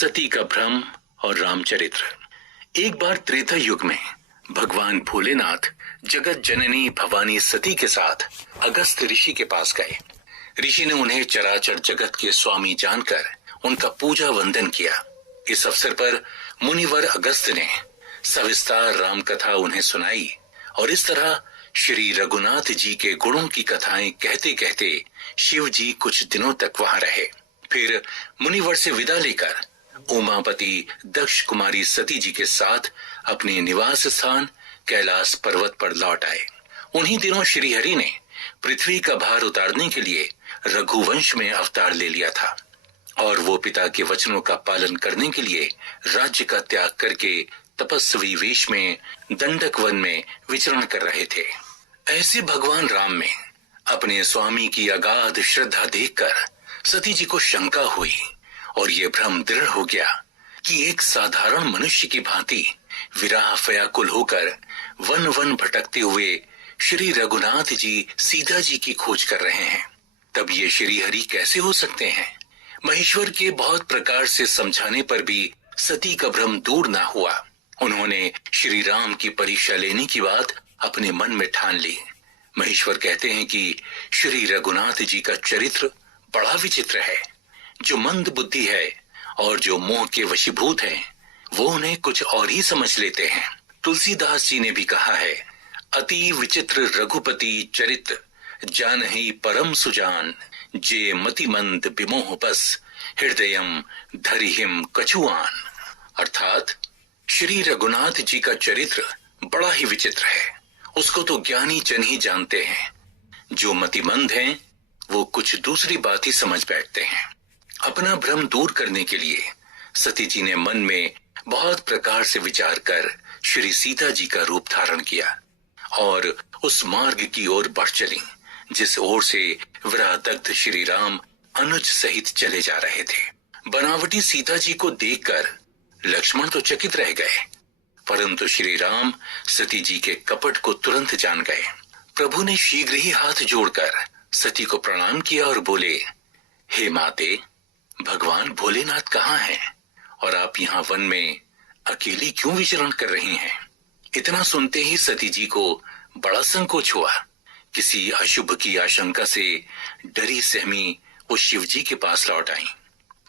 सती का भ्रम और रामचरित्र। एक बार त्रेता युग में भगवान भोलेनाथ जगत जननी भवानी सती के साथ अगस्त ऋषि के पास गए। ऋषि ने उन्हें चराचर जगत के स्वामी जानकर उनका पूजा वंदन किया। इस अवसर पर मुनिवर अगस्त ने सविस्तार राम कथा उन्हें सुनाई और इस तरह श्री रघुनाथ जी के गुणों की कथाएं कहते कहते शिव जी कुछ दिनों तक वहां रहे। फिर मुनिवर से विदा लेकर उमापति दक्ष कुमारी सती जी के साथ अपने निवास स्थान कैलाश पर्वत पर लौट आए। उन्हीं दिनों श्री हरि ने पृथ्वी का भार उतारने के लिए रघुवंश में अवतार ले लिया था और वो पिता के वचनों का पालन करने के लिए राज्य का त्याग करके तपस्वी वेश में दंडक वन में विचरण कर रहे थे। ऐसे भगवान राम में अपने स्वामी की अगाध श्रद्धा देखकर सती जी को शंका हुई और ये भ्रम दृढ़ हो गया कि एक साधारण मनुष्य की भांति विराह व्याकुल होकर वन वन भटकते हुए श्री रघुनाथ जी सीता जी की खोज कर रहे हैं। तब ये श्री हरि कैसे हो सकते हैं? महेश्वर के बहुत प्रकार से समझाने पर भी सती का भ्रम दूर ना हुआ। उन्होंने श्री राम की परीक्षा लेने की बात अपने मन में ठान ली। महेश्वर कहते हैं कि श्री रघुनाथ जी का चरित्र बड़ा विचित्र है। जो मंद बुद्धि है और जो मोह के वशीभूत हैं, वो उन्हें कुछ और ही समझ लेते हैं। तुलसीदास जी ने भी कहा है, अति विचित्र रघुपति चरित्र जानहि परम सुजान, जे मति मंद विमोह बस हृदयम धरिहिम कछुआन। अर्थात श्री रघुनाथ जी का चरित्र बड़ा ही विचित्र है। उसको तो ज्ञानी जन ही जानते हैं। जो मतिमंद हैं वो कुछ दूसरी बात ही समझ बैठते हैं। अपना भ्रम दूर करने के लिए सती जी ने मन में बहुत प्रकार से विचार कर श्री सीता जी का रूप धारण किया और उस मार्ग की ओर बढ़ चली जिस ओर से विरहदग्ध श्री राम अनुज सहित चले जा रहे थे। बनावटी सीता जी को देखकर लक्ष्मण तो चकित रह गए, परंतु श्री राम सती जी के कपट को तुरंत जान गए। प्रभु ने शीघ्र ही हाथ जोड़कर सती को प्रणाम किया और बोले, हे माते, भगवान भोलेनाथ कहाँ हैं और आप यहाँ वन में अकेली क्यों विचरण कर रही हैं? इतना सुनते ही सती जी को बड़ा संकोच हुआ। किसी अशुभ की आशंका से डरी सहमी वो शिव जी के पास लौट आई।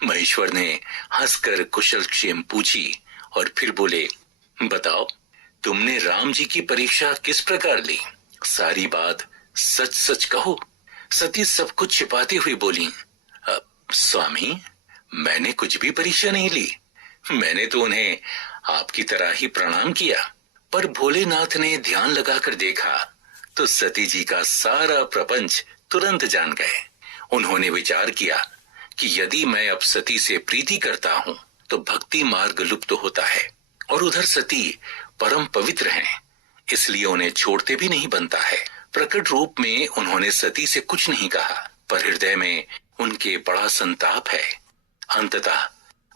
महेश्वर ने हंसकर कुशल क्षेम पूछी और फिर बोले, बताओ, तुमने राम जी की परीक्षा किस प्रकार ली? सारी बात सच सच कहो। सती सब कुछ छिपाते हुए बोली, स्वामी, मैंने कुछ भी परीक्षा नहीं ली। मैंने तो उन्हें आपकी तरह ही प्रणाम किया, पर भोलेनाथ ने ध्यान लगाकर देखा तो सती जी का सारा प्रपंच तुरंत जान गए। उन्होंने विचार किया कि यदि मैं अब सती से प्रीति करता हूँ तो भक्ति मार्ग लुप्त होता है और उधर सती परम पवित्र हैं, इसलिए उन्हें छोड़ते भी नहीं बनता है। प्रकट रूप में उन्होंने सती से कुछ नहीं कहा, पर हृदय में उनके बड़ा संताप है। अंततः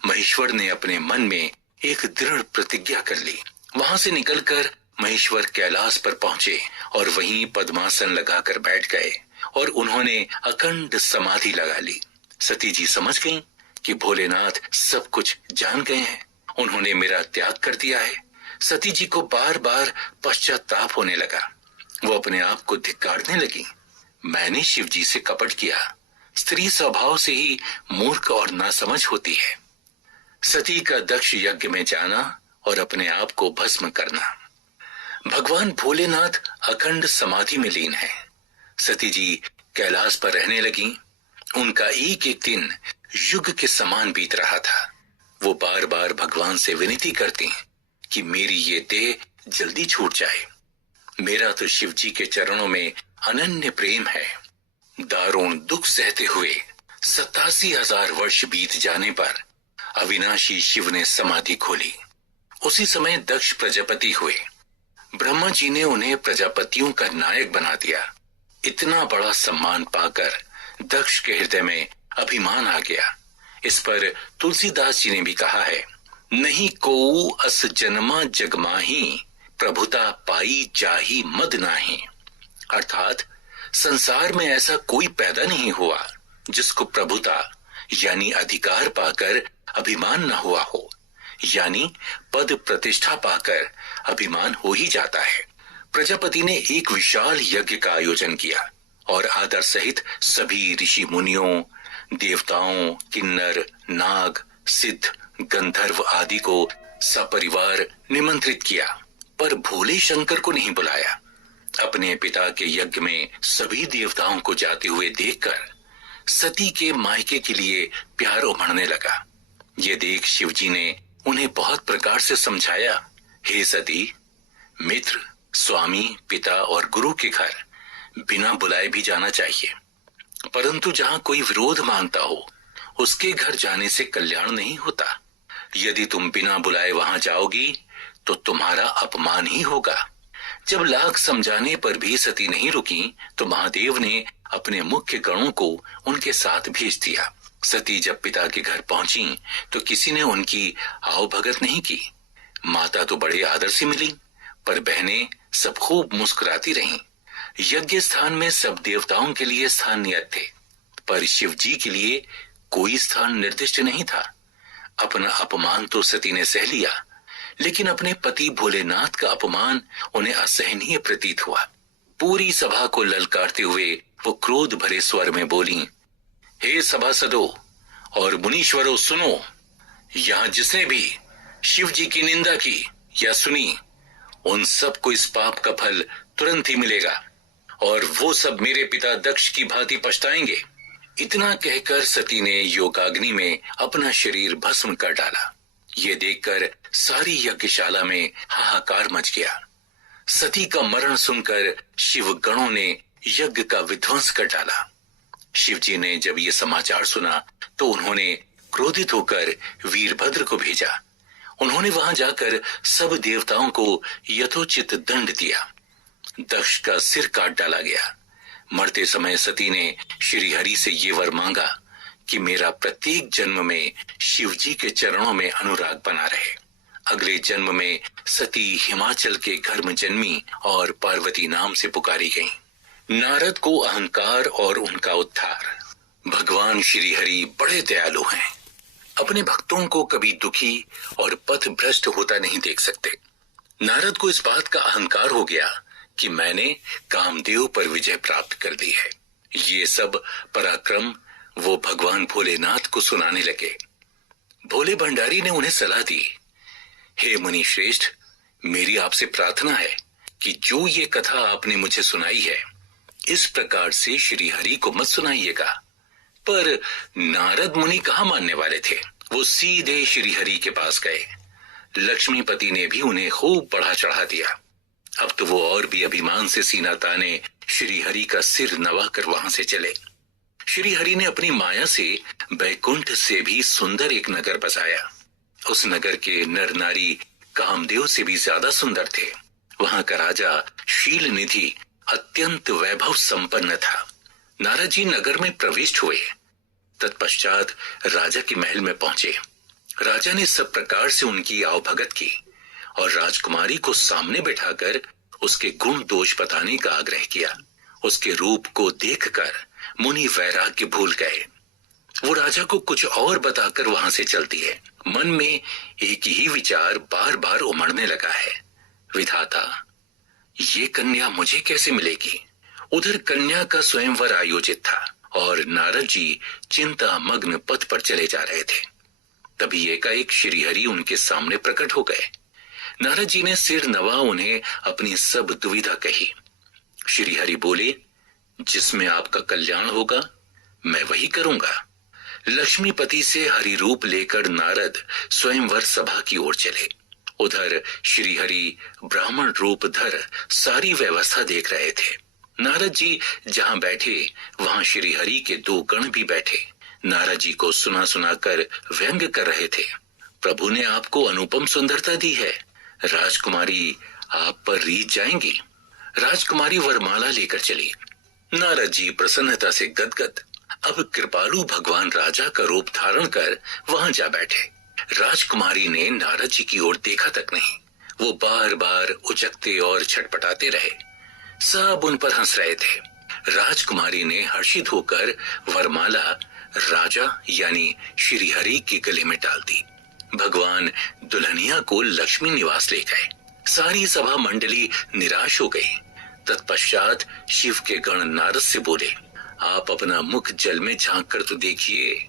महेश्वर ने अपने मन में एक दृढ़ प्रतिज्ञा कर ली। वहां से निकलकर महेश्वर कैलाश पर पहुंचे और वहीं पद्मासन लगाकर बैठ गए और उन्होंने अखंड समाधि लगा ली। सती जी समझ गईं कि भोलेनाथ सब कुछ जान गए हैं, उन्होंने मेरा त्याग कर दिया है। सती जी को बार बार पश्चाताप होने लगा। वो अपने आप को धिक्कारने लगी। मैंने शिव जी से कपट किया। स्त्री स्वभाव से ही मूर्ख और नासमझ होती है। सती का दक्ष यज्ञ में जाना और अपने आप को भस्म करना। भगवान भोलेनाथ अखंड समाधि में लीन है। सती जी कैलाश पर रहने लगी। उनका एक एक दिन युग के समान बीत रहा था। वो बार बार भगवान से विनती करती कि मेरी ये देह जल्दी छूट जाए। मेरा तो शिव जी के चरणों में अनन्य प्रेम है। दारुण दुख सहते हुए 87,000 वर्ष बीत जाने पर अविनाशी शिव ने समाधि खोली। उसी समय दक्ष प्रजापति हुए। ब्रह्मा जी ने उन्हें प्रजापतियों का नायक बना दिया। इतना बड़ा सम्मान पाकर दक्ष के हृदय में अभिमान आ गया। इस पर तुलसीदास जी ने भी कहा है, नहीं को अस जन्मा जगमाही, प्रभुता पाई जाही मद नाही। अर्थात संसार में ऐसा कोई पैदा नहीं हुआ जिसको प्रभुता यानी अधिकार पाकर अभिमान न हुआ हो, यानी पद प्रतिष्ठा पाकर अभिमान हो ही जाता है। प्रजापति ने एक विशाल यज्ञ का आयोजन किया और आदर सहित सभी ऋषि मुनियों, देवताओं, किन्नर, नाग, सिद्ध, गंधर्व आदि को सपरिवार निमंत्रित किया, पर भोले शंकर को नहीं बुलाया। अपने पिता के यज्ञ में सभी देवताओं को जाते हुए देखकर सती के मायके के लिए प्यार उमड़ने लगा। ये देख शिवजी ने उन्हें बहुत प्रकार से समझाया, हे सती, मित्र, स्वामी, पिता और गुरु के घर बिना बुलाए भी जाना चाहिए, परंतु जहां कोई विरोध मानता हो उसके घर जाने से कल्याण नहीं होता। यदि तुम बिना बुलाए वहां जाओगी तो तुम्हारा अपमान ही होगा। जब लाख समझाने पर भी सती नहीं रुकी तो महादेव ने अपने मुख्य गणों को उनके साथ भेज दिया। सती जब पिता के घर पहुंची तो किसी ने उनकी आवभगत नहीं की। माता तो बड़े आदर से मिली, पर बहनें सब खूब मुस्कुराती रहीं। यज्ञ स्थान में सब देवताओं के लिए स्थान नियत थे, पर शिव जी के लिए कोई स्थान निर्दिष्ट नहीं था। अपना अपमान तो सती ने सह लिया, लेकिन अपने पति भोलेनाथ का अपमान उन्हें असहनीय प्रतीत हुआ। पूरी सभा को ललकारते हुए वो क्रोध भरे स्वर में बोली, हे सभासदों और मुनीश्वरों, सुनो, यहां जिसने भी शिव जी की निंदा की या सुनी, उन सब को इस पाप का फल तुरंत ही मिलेगा और वो सब मेरे पिता दक्ष की भांति पछताएंगे। इतना कहकर सती ने योगाग्नि में अपना शरीर भस्म कर डाला। ये देखकर सारी यज्ञशाला में हाहाकार मच गया। सती का मरण सुनकर शिव गणों ने यज्ञ का विध्वंस कर डाला। शिव जी ने जब ये समाचार सुना तो उन्होंने क्रोधित होकर वीरभद्र को भेजा। उन्होंने वहां जाकर सब देवताओं को यथोचित दंड दिया। दक्ष का सिर काट डाला गया। मरते समय सती ने श्री हरि से ये वर मांगा कि मेरा प्रत्येक जन्म में शिव जी के चरणों में अनुराग बना रहे। अगले जन्म में सती हिमाचल के घर में जन्मी और पार्वती नाम से पुकारी गईं। नारद को अहंकार और उनका उद्धार। भगवान श्री हरि बड़े दयालु हैं। अपने भक्तों को कभी दुखी और पथ भ्रष्ट होता नहीं देख सकते। नारद को इस बात का अहंकार हो गया कि मैंने कामदेव पर विजय प्राप्त कर ली है। ये सब पराक्रम वो भगवान भोलेनाथ को सुनाने लगे। भोले भंडारी ने उन्हें सलाह दी, हे मुनि श्रेष्ठ, मेरी आपसे प्रार्थना है कि जो ये कथा आपने मुझे सुनाई है, इस प्रकार से श्री हरि को मत सुनाइएगा। पर नारद मुनि कहाँ मानने वाले थे। वो सीधे श्री हरि के पास गए। लक्ष्मीपति ने भी उन्हें खूब बढ़ा चढ़ा दिया। अब तो वो और भी अभिमान से सीना ताने श्री हरि का सिर नवाकर वहां से चले। श्री हरि ने अपनी माया से बैकुंठ से भी सुंदर एक नगर बसाया। उस नगर के नर नारी कामदेव से भी ज्यादा सुंदर थे। वहां का राजा शील निधि अत्यंत वैभव संपन्न था। नारद जी नगर में प्रविष्ट हुए। तत्पश्चात राजा के महल में पहुंचे। राजा ने सब प्रकार से उनकी आवभगत की और राजकुमारी को सामने बैठाकर उसके गुण दोष बताने का आग्रह किया। उसके रूप को देखकर मुनि वैराग्य भूल गए। वो राजा को कुछ और बताकर वहां से चल दिए। मन में एक ही विचार बार बार उमड़ने लगा है, विधाता, ये कन्या मुझे कैसे मिलेगी। उधर कन्या का स्वयंवर आयोजित था और नारद जी चिंता मग्न पथ पर चले जा रहे थे। तभी एकाएक श्री हरि उनके सामने प्रकट हो गए। नारद जी ने सिर नवा उन्हें अपनी सब दुविधा कही। श्री हरि बोले, जिसमें आपका कल्याण होगा मैं वही करूंगा। लक्ष्मीपति से हरि रूप लेकर नारद स्वयंवर सभा की ओर चले। उधर श्री हरि ब्राह्मण रूप धर सारी व्यवस्था देख रहे थे। नारद जी जहां बैठे वहां श्री हरि के दो गण भी बैठे। नारद जी को सुना सुनाकर व्यंग कर रहे थे। प्रभु ने आपको अनुपम सुंदरता दी है, राजकुमारी आप पर रीझ जाएंगी। राजकुमारी वरमाला लेकर चली। नारद जी प्रसन्नता से गदगद। अब कृपालु भगवान राजा का रूप धारण कर वहां जा बैठे। राजकुमारी ने नारद जी की ओर देखा तक नहीं। वो बार बार उचकते और छटपटाते रहे। सब उन पर हंस रहे थे। राजकुमारी ने हर्षित होकर वरमाला राजा यानी श्री हरि के गले में डाल दी। भगवान दुल्हनिया को लक्ष्मी निवास ले गए। सारी सभा मंडली निराश हो गई। तत्पश्चात शिव के गण नारद से बोले, आप अपना मुख जल में झांक कर तो देखिए।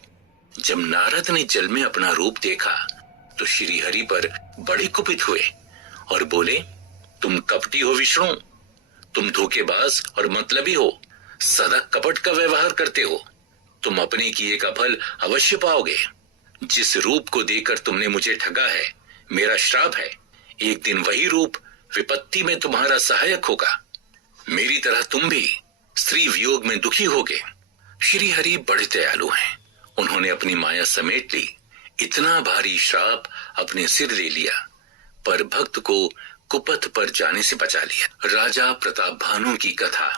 जब नारद ने जल में अपना रूप देखा तो श्री हरि पर बड़े कुपित हुए और बोले, तुम कपटी हो विष्णु, तुम धोखेबाज और मतलबी हो, सदा कपट का व्यवहार करते हो। तुम अपने किए का फल अवश्य पाओगे। जिस रूप को देकर तुमने मुझे ठगा है, मेरा श्राप है, एक दिन वही रूप विपत्ति में तुम्हारा सहायक होगा। मेरी तरह तुम भी स्त्री वियोग में दुखी होगे। श्री हरि बड़े दयालु हैं। उन्होंने अपनी माया समेट ली। इतना भारी श्राप अपने सिर ले लिया, पर भक्त को कुपथ पर जाने से बचा लिया। राजा प्रताप भानु की कथा।